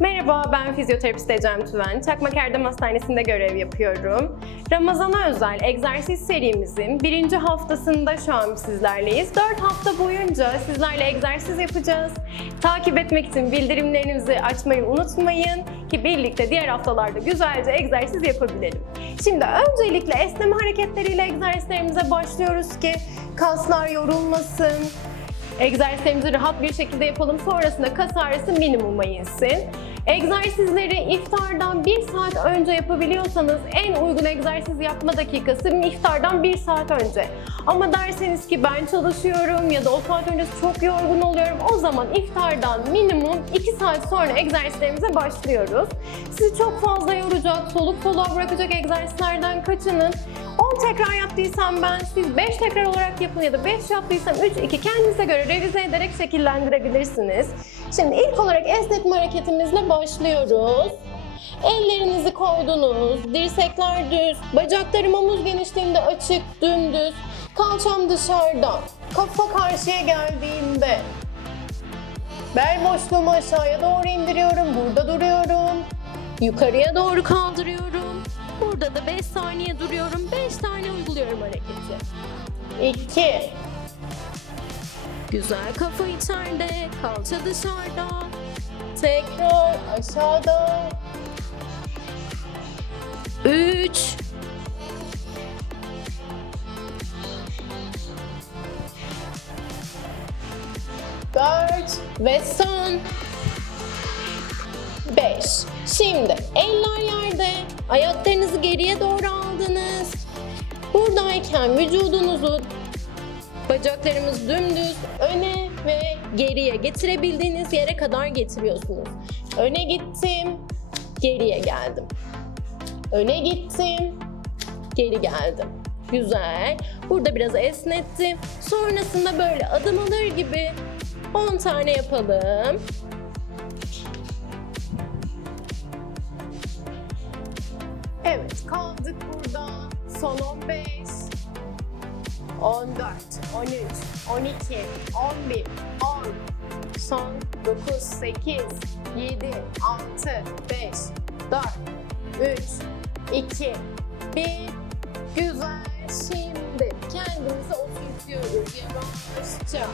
Merhaba, ben fizyoterapist Ecem Tüven. Çakmak Erdem Hastanesi'nde görev yapıyorum. Ramazan'a özel egzersiz serimizin birinci haftasında şu an sizlerleyiz. Dört hafta boyunca sizlerle egzersiz yapacağız. Takip etmek için bildirimlerinizi açmayı unutmayın ki birlikte diğer haftalarda güzelce egzersiz yapabilelim. Şimdi öncelikle esneme hareketleriyle egzersizlerimize başlıyoruz ki kaslar yorulmasın, Egzersizlerimizi rahat bir şekilde yapalım. Sonrasında kas ağrısı minimuma insin. Egzersizleri iftardan bir saat önce yapabiliyorsanız en uygun egzersiz yapma dakikası iftardan bir saat önce. Ama derseniz ki ben çalışıyorum ya da o saat öncesi çok yorgun oluyorum o zaman iftardan minimum 2 saat sonra egzersizlerimize başlıyoruz. Sizi çok fazla yoracak, soluk soluğa bırakacak egzersizlerden kaçının. 10 tekrar yaptıysam ben, siz 5 tekrar olarak yapın ya da 5 yaptıysam 3, 2 kendinize göre revize ederek şekillendirebilirsiniz. Şimdi ilk olarak esnetme hareketimizle başlıyoruz. Ellerinizi koydunuz, dirsekler düz, bacaklarım omuz genişliğinde açık, dümdüz, kalçam dışarıda, kafa karşıya geldiğinde bel boşluğumu aşağıya doğru indiriyorum, burada duruyorum, yukarıya doğru kaldırıyorum, burada da 5 saniye duruyorum, 5 tane uyguluyorum hareketi. 2 Güzel kafa içeride, kalça dışarıda. Tekrar aşağıda. 3 4 ve son 5. Şimdi eller yerde, ayaklarınızı geriye doğru aldınız. Buradayken vücudunuzu Bacaklarımız dümdüz öne ve geriye getirebildiğiniz yere kadar getiriyorsunuz. Öne gittim, geriye geldim. Öne gittim, geri geldim. Güzel. Burada biraz esnettim. Sonrasında böyle adım alır gibi 10 tane yapalım. Evet, kaldık burada. Son 15. 14, 13, 12, 11, 10, son 9, 8, 7, 6, 5, 4, 3, 2, 1. Güzel. Şimdi kendimizi oturtuyoruz yavaşça.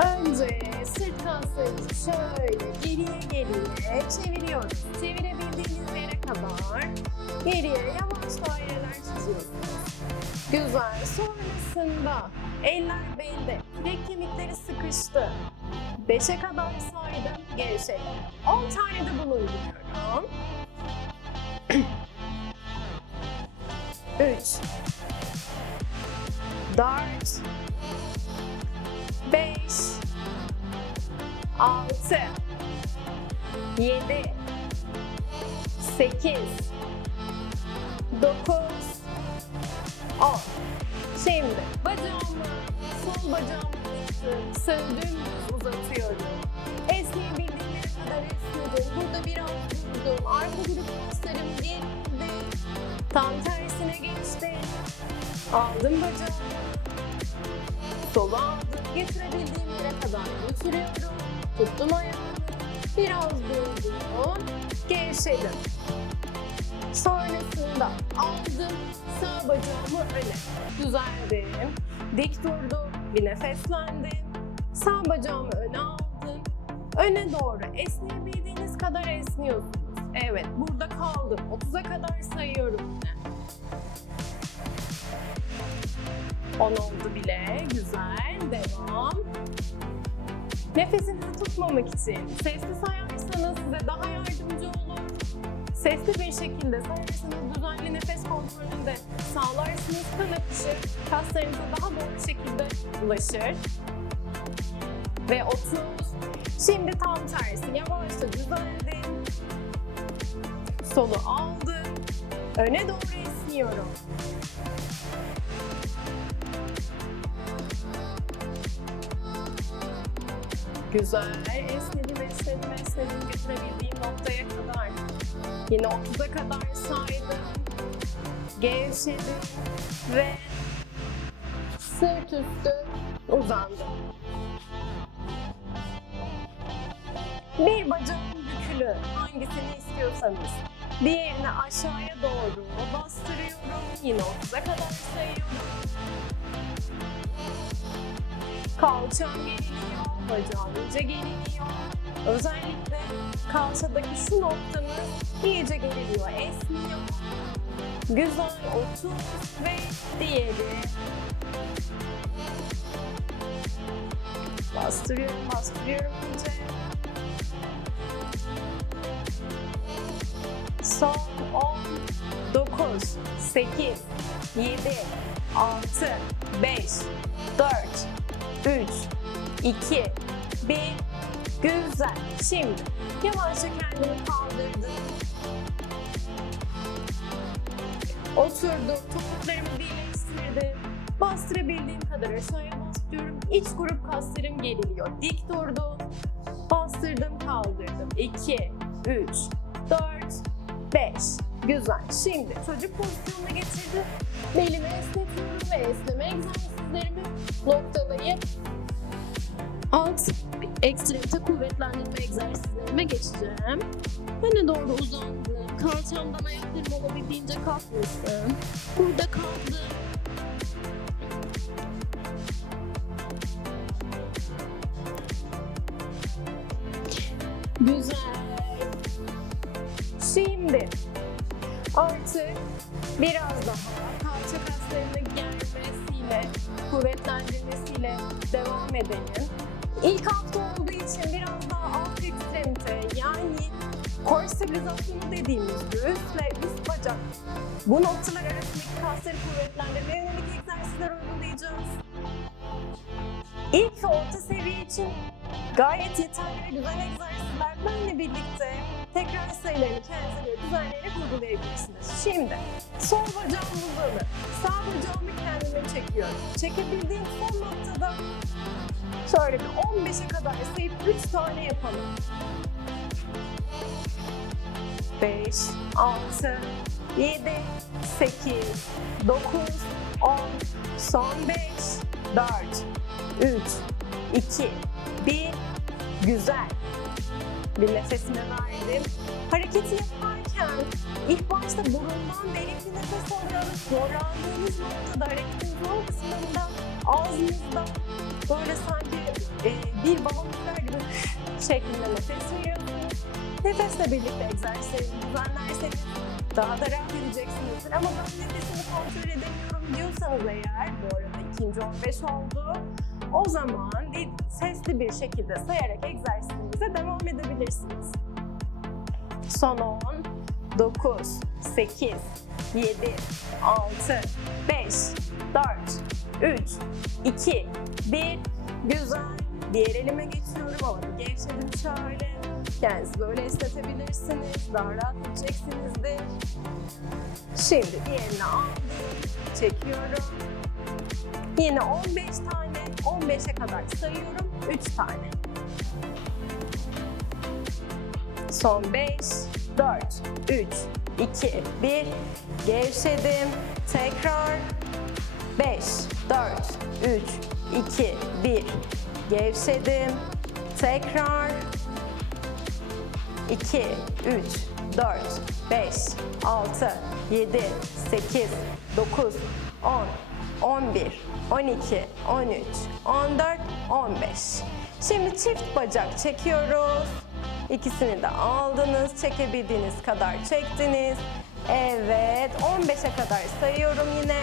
Önce sırt kaslarımızı şöyle geriye geriye çeviriyoruz. Çevirebildiğiniz yere kadar geriye yavaş daireler çiziyorsunuz. Güzel. Sonrasında eller belde, bilek kemikleri sıkıştı. 5'e kadar saydım, gevşedim. 10 tane de bunu uyguluyorum. 3 4 5 6 7 8 9 10 Şimdi bacağımı, sol bacağımı dümdüz uzatıyorum. Esneyebildiğim kadar esnedim. Burada biraz durdum. Arka grup kaslarım gerildi. Tam tersine geçti. Aldım bacağımı. Aldım. Getirebildiğim yere kadar götürüyorum. Tuttum ayağımı. Biraz durdum. Gevşedim. Sonrasında aldım sağ bacağımı öne. Düzeldim. Dik durdum. Bir nefeslendim. Sağ bacağımı öne aldım. Öne doğru esneyebildiğiniz kadar esniyorsunuz. Evet burada kaldım. 30'a kadar sayıyorum yine. 10 oldu bile. Güzel. Devam. Nefesinizi tutmamak için sesli sayarsanız size daha yardımcı olur. Sesli bir şekilde sayarsanız düzenli nefes kontrolünde sağlarsınız. Kan akışı kaslarınıza daha doğru şekilde ulaşır. Ve 30. Şimdi tam tersi. Yavaşça düzeldim. Solu aldım. Öne doğru esniyorum. Güzel. Esnedim, esnedim, esnedim. Getirebildiğim noktaya kadar. Yine 30'a kadar saydım. Gevşedim. Ve sırt üstü uzandım. Bir bacağım bükülü. Hangisini istiyorsanız. Diğerini aşağıya doğru bastırıyorum. Yine 30'a kadar sayıyorum. Kalçam geriliyor, bacağım iyice geriliyor. Özellikle kalçadaki şu noktamız iyice geriliyor, esniyor. Güzel 30 ve diğeri. Bastırıyorum, bastırıyorum iyice. Son 10, 9, 8, 7, 6, 5, 4, 3, 2, 1. Güzel. Şimdi yavaşça kendimi kaldırdım. Oturdum, topuklarımı birleştirdim. Bastırabildiğim kadar aşağıya bastırıyorum. İç grup kaslarım geriliyor. Dik durdum. Bastırdım, kaldırdım. 2, 3, 4, 5. Güzel. Şimdi çocuk pozisyonuna getirdim. Belimi esnetiyorum ve esneme egzersizlerimi noktalayıp alt ekstremite kuvvetlendirme egzersizlerime geçeceğim. Öne doğru uzandım. Kalçamdan ayaklarım olabildiğince kalkmasın. Burada kaldım. Güzel. Şimdi artık biraz daha kalça kaslarını germesiyle, kuvvetlendirmesiyle devam edelim. İlk hafta olduğu için biraz daha alt ekstremite yani kor dediğimiz göğüsle üst bacak bu noktalar arasındaki kasları kuvvetlendirmeye yönelik egzersizler uygulayacağız. İlk ve orta seviye için gayet yeterli ve güzel egzersizler benle birlikte tekrar sayılarını kendinize göre düzenleyerek uygulayabilirsiniz. Şimdi sol bacağım uzalı, sağ bacağımı kendime çekiyorum. Çekebildiğim son noktada şöyle bir 15'e kadar sayıp 3 tane yapalım. 5, 6, 7, 8, 9, 10, son 5, 4, 3, 2, 1, güzel. Bir nefesime verdim. Hareketi yaparken ilk başta burundan derin bir nefes alıyoruz. Zorlandığımız noktada hareketin zor kısmında ağzımızda böyle sanki e, bir balon gibi şeklinde nefes veriyorsunuz. Nefesle birlikte egzersizlerinizi düzenlerseniz daha da rahat edeceksinizdir. Ama ben nefesimi kontrol edemiyorum diyorsanız eğer, bu arada ikinci 15 oldu. O zaman sesli bir şekilde sayarak egzersizinize devam edebilirsiniz. Son 10, 9, 8, 7, 6, 5, 4, 3, 2, 1. Güzel. Diğer elime geçiyorum bir gevşedim şöyle. Kendinizi böyle esnetebilirsiniz. Daha rahat edeceksinizdir. Şimdi diğerini aldım. Çekiyorum. Yine 15 tane, 15'e kadar sayıyorum. 3 tane. Son 5, 4, 3, 2, 1. Gevşedim. Tekrar. 5, 4, 3, 2, 1. Gevşedim. Tekrar. 2, 3, 4, 5, 6, 7, 8, 9, 10, 11, 12, 13, 14, 15. Şimdi çift bacak çekiyoruz. İkisini de aldınız. Çekebildiğiniz kadar çektiniz. Evet. 15'e kadar sayıyorum yine.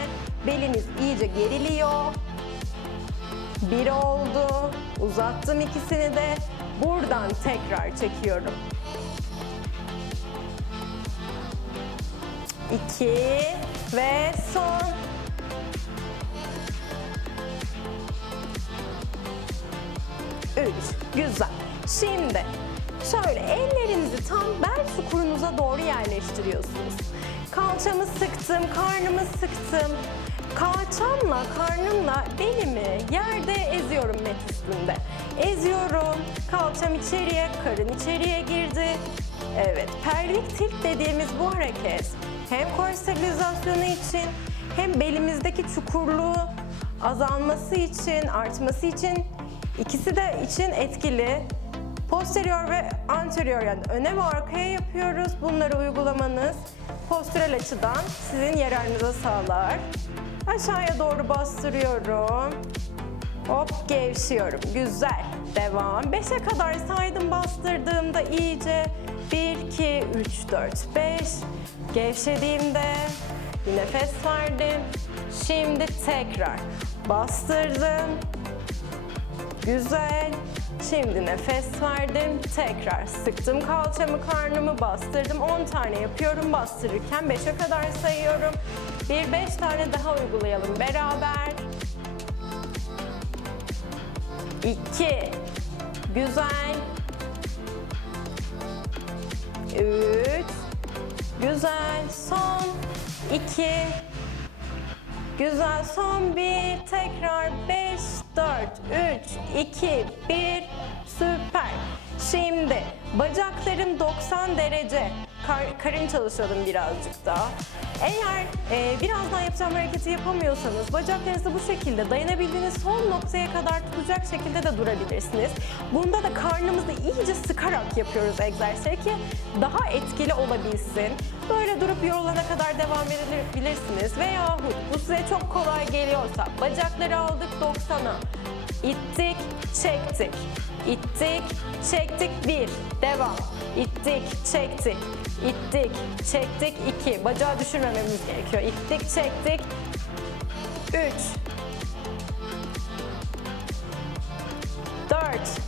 Beliniz iyice geriliyor. Bir oldu. Uzattım ikisini de. Buradan tekrar çekiyorum. İki ve son. Üç. Güzel. Şimdi şöyle ellerinizi tam bel çukurunuza doğru yerleştiriyorsunuz. Kalçamı sıktım, karnımı sıktım. Kalçamla, karnımla belimi yerde eziyorum met üstünde. Eziyorum. Kalçam içeriye, karın içeriye girdi. Evet, pelvik tilt dediğimiz bu hareket hem kor stabilizasyonu için hem belimizdeki çukurluğu azalması için, artması için ikisi de için etkili. Posterior ve anterior yani öne ve arkaya yapıyoruz. Bunları uygulamanız postürel açıdan sizin yararınıza sağlar. Aşağıya doğru bastırıyorum. Hop gevşiyorum. Güzel. Devam. 5'e kadar saydım bastırdığımda iyice 1, 2, 3, 4, 5. Gevşediğimde bir nefes verdim. Şimdi tekrar bastırdım. Güzel. Şimdi nefes verdim. Tekrar sıktım kalçamı, karnımı bastırdım. 10 tane yapıyorum. Bastırırken 5'e kadar sayıyorum. Bir 5 tane daha uygulayalım beraber. 2 Güzel. 3 Güzel. Son 2 Güzel. Son bir. Tekrar 5, 4, 3, 2, 1. Süper. Şimdi bacaklarım 90 derece. Kar- karın çalışalım birazcık daha. Eğer e, birazdan yapacağım hareketi yapamıyorsanız bacaklarınızı bu şekilde dayanabildiğiniz son noktaya kadar tutacak şekilde de durabilirsiniz. Bunda da karnımızı iyice sıkarak yapıyoruz egzersizi ki daha etkili olabilsin. Böyle durup yorulana kadar devam edebilirsiniz. Veyahut bu size çok kolay geliyorsa bacakları aldık 90'a. İttik, çektik. İttik, çektik. Bir. Devam. İttik, çektik. İttik, çektik. iki. Bacağı düşürmememiz gerekiyor. İttik, çektik. Üç. Dört.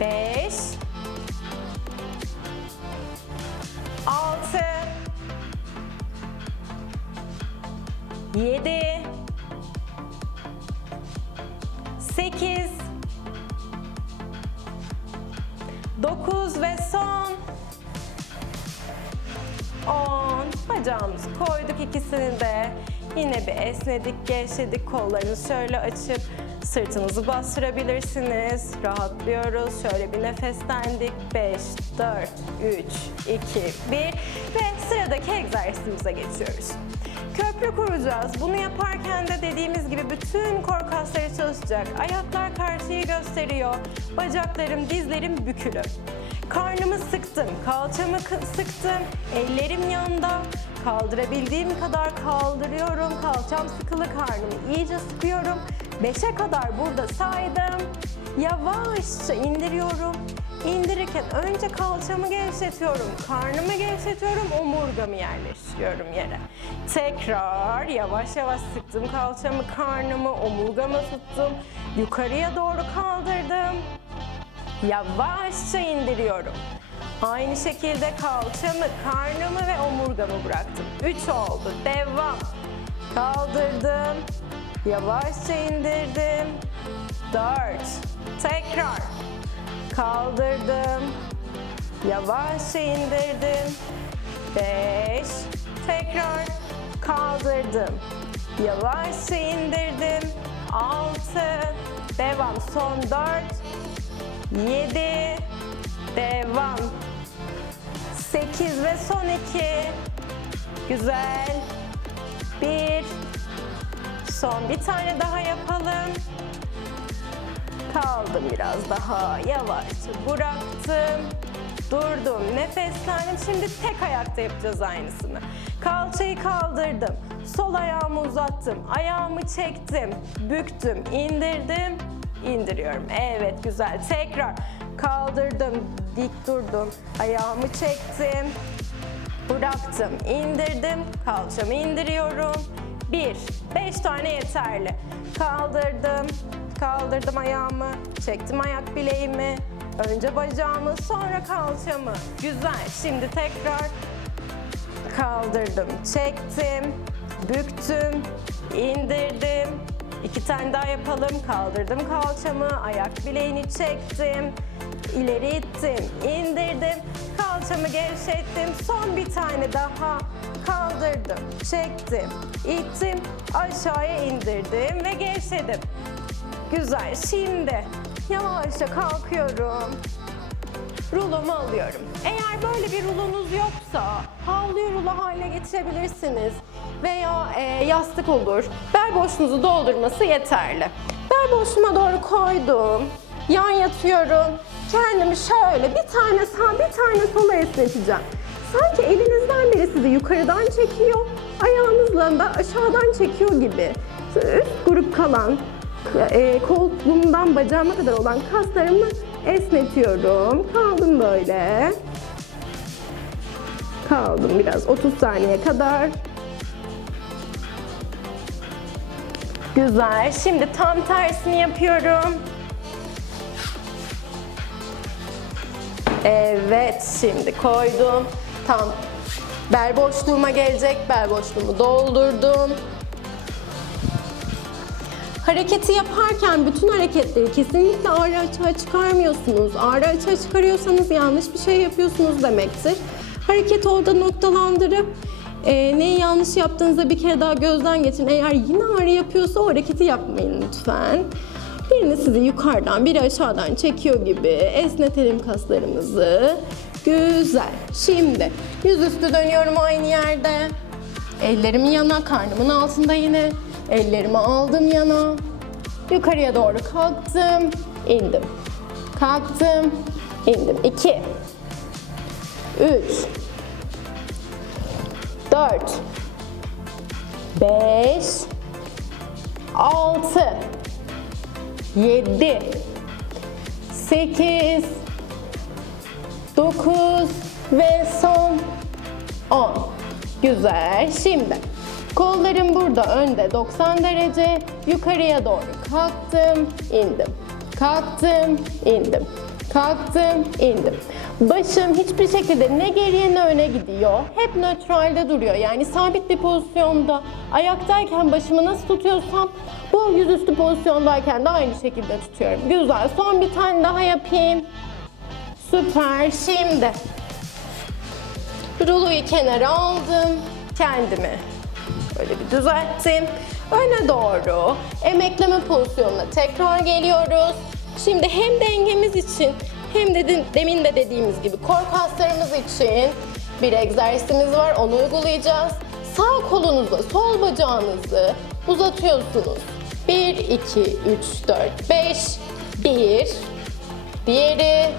Beş. Altı. Yedi. 8 9 ve son. 10 bacağımızı koyduk ikisini de. Yine bir esnedik gevşedik. Kollarınızı şöyle açıp sırtınızı bastırabilirsiniz. Rahatlıyoruz. Şöyle bir nefeslendik. 5 4 3 2 1 ve sıradaki egzersizimize geçiyoruz. Köprü kuracağız. Bunu yaparken de dediğimiz gibi bütün kor kasları çalışacak. Ayaklar karşıyı gösteriyor. Bacaklarım, dizlerim bükülü. Karnımı sıktım, kalçamı sıktım, ellerim yanda. Kaldırabildiğim kadar kaldırıyorum. Kalçam sıkılı, karnımı iyice sıkıyorum. Beşe kadar burada saydım. Yavaşça indiriyorum. İndirirken önce kalçamı gevşetiyorum, karnımı gevşetiyorum, omurgamı yerleştiriyorum yere. Tekrar yavaş yavaş sıktım kalçamı, karnımı, omurgamı tuttum. Yukarıya doğru kaldırdım. Yavaşça indiriyorum. Aynı şekilde kalçamı, karnımı ve omurgamı bıraktım. 3 oldu. Devam. Kaldırdım. Yavaşça indirdim. 4. Tekrar. Kaldırdım. Yavaşça indirdim. 5. Tekrar kaldırdım. Yavaşça indirdim. 6. Devam. Son 4. 7. Devam. 8 ve son 2. Güzel. 1. Son bir tane daha yapalım. Kaldım biraz daha yavaşça bıraktım. Durdum, nefeslendim. Şimdi tek ayakta yapacağız aynısını. Kalçayı kaldırdım. Sol ayağımı uzattım. Ayağımı çektim. Büktüm, indirdim. indiriyorum. Evet güzel. Tekrar kaldırdım. Dik durdum. Ayağımı çektim. Bıraktım, indirdim, kalçamı indiriyorum. Bir, beş tane yeterli. Kaldırdım, kaldırdım ayağımı, çektim ayak bileğimi. Önce bacağımı, sonra kalçamı. Güzel, şimdi tekrar kaldırdım, çektim, büktüm, indirdim. İki tane daha yapalım. Kaldırdım kalçamı, ayak bileğini çektim, ileri ittim, indirdim, kalçamı gevşettim. Son bir tane daha kaldırdım, çektim, ittim, aşağıya indirdim ve gevşedim. Güzel. Şimdi yavaşça kalkıyorum. Rulomu alıyorum. Eğer böyle bir rulonuz yoksa havluyu rulo haline getirebilirsiniz. Veya e, yastık olur. Bel boşluğunuzu doldurması yeterli. bel boşluğuma doğru koydum. Yan yatıyorum. Kendimi şöyle bir tane sağ bir tane sola esneteceğim. Sanki elinizden biri sizi yukarıdan çekiyor, ayağınızla da aşağıdan çekiyor gibi. Üst grup kalan, e, kolumdan bacağıma kadar olan kaslarımı esnetiyorum. Kaldım böyle. Kaldım biraz 30 saniye kadar. Güzel. Şimdi tam tersini yapıyorum. Evet, şimdi koydum. Tam bel boşluğuma gelecek. Bel boşluğumu doldurdum. Hareketi yaparken bütün hareketleri kesinlikle ağrı açığa çıkarmıyorsunuz. Ağrı açığa çıkarıyorsanız yanlış bir şey yapıyorsunuz demektir. Hareketi orada noktalandırıp e, neyi yanlış yaptığınızı bir kere daha gözden geçirin. Eğer yine ağrı yapıyorsa o hareketi yapmayın lütfen. Birini sizi yukarıdan, biri aşağıdan çekiyor gibi esnetelim kaslarımızı. Güzel. Şimdi yüzüstü dönüyorum aynı yerde. Ellerimi yana, karnımın altında yine. Ellerimi aldım yana. Yukarıya doğru kalktım, indim. Kalktım, indim. 2 3 4 5 6 7 8 9 ve son 10. Güzel. Şimdi kollarım burada önde 90 derece. Yukarıya doğru kalktım, indim. Kalktım, indim. Kalktım, indim. Başım hiçbir şekilde ne geriye ne öne gidiyor. Hep nötralde duruyor. Yani sabit bir pozisyonda ayaktayken başımı nasıl tutuyorsam bu yüzüstü pozisyondayken de aynı şekilde tutuyorum. Güzel. Son bir tane daha yapayım. Süper. Şimdi ruloyu kenara aldım. Kendimi böyle bir düzelttim. Öne doğru emekleme pozisyonuna tekrar geliyoruz. Şimdi hem dengemiz için hem de de- demin de dediğimiz gibi kor kaslarımız için bir egzersizimiz var. Onu uygulayacağız. Sağ kolunuzla sol bacağınızı uzatıyorsunuz. 1, 2, 3, 4, 5. 1, diğeri,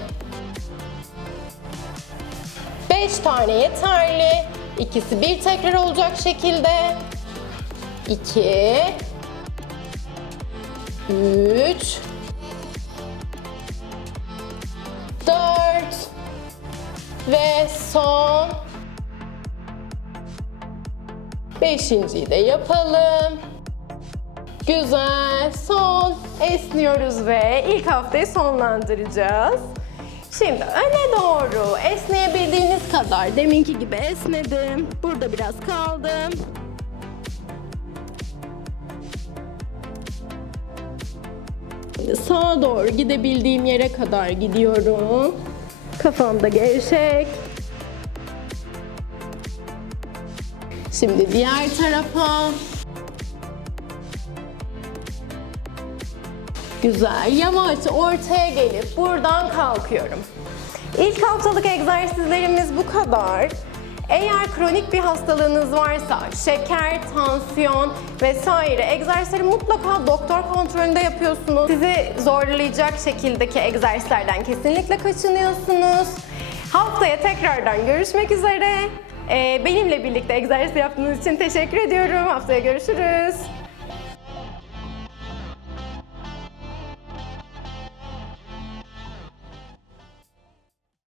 5 tane yeterli. İkisi bir tekrar olacak şekilde. 2 3 4 ve son Beşinciyi de yapalım. Güzel. Son. Esniyoruz ve ilk haftayı sonlandıracağız. Şimdi öne doğru esneyebildiğiniz kadar deminki gibi esnedim. Burada biraz kaldım. Sağa doğru gidebildiğim yere kadar gidiyorum. Kafamda gevşek. Şimdi diğer tarafa. Güzel. Yavaş ortaya gelip buradan kalkıyorum. İlk haftalık egzersizlerimiz bu kadar. Eğer kronik bir hastalığınız varsa, şeker, tansiyon vesaire egzersizleri mutlaka doktor kontrolünde yapıyorsunuz. Sizi zorlayacak şekildeki egzersizlerden kesinlikle kaçınıyorsunuz. Haftaya tekrardan görüşmek üzere. Ee, benimle birlikte egzersiz yaptığınız için teşekkür ediyorum. Haftaya görüşürüz.